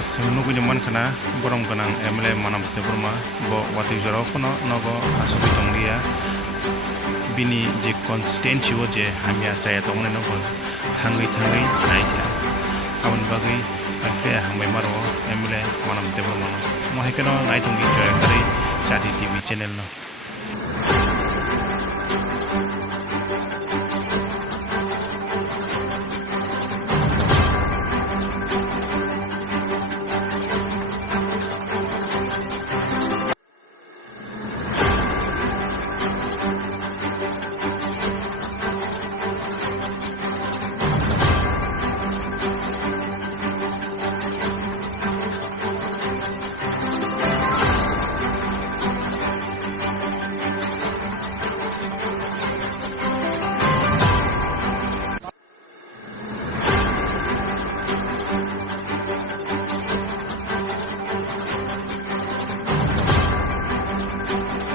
Senugui man kana borong kanang MLA manam debbarma bo watwi jora kono nogo asobi tonglia bini je constituency o je hamya saya tongne no thangwi naija abon bagui afre hambai maro MLA manam debbarma mo hekeno naitongi joy kari chati TV channel no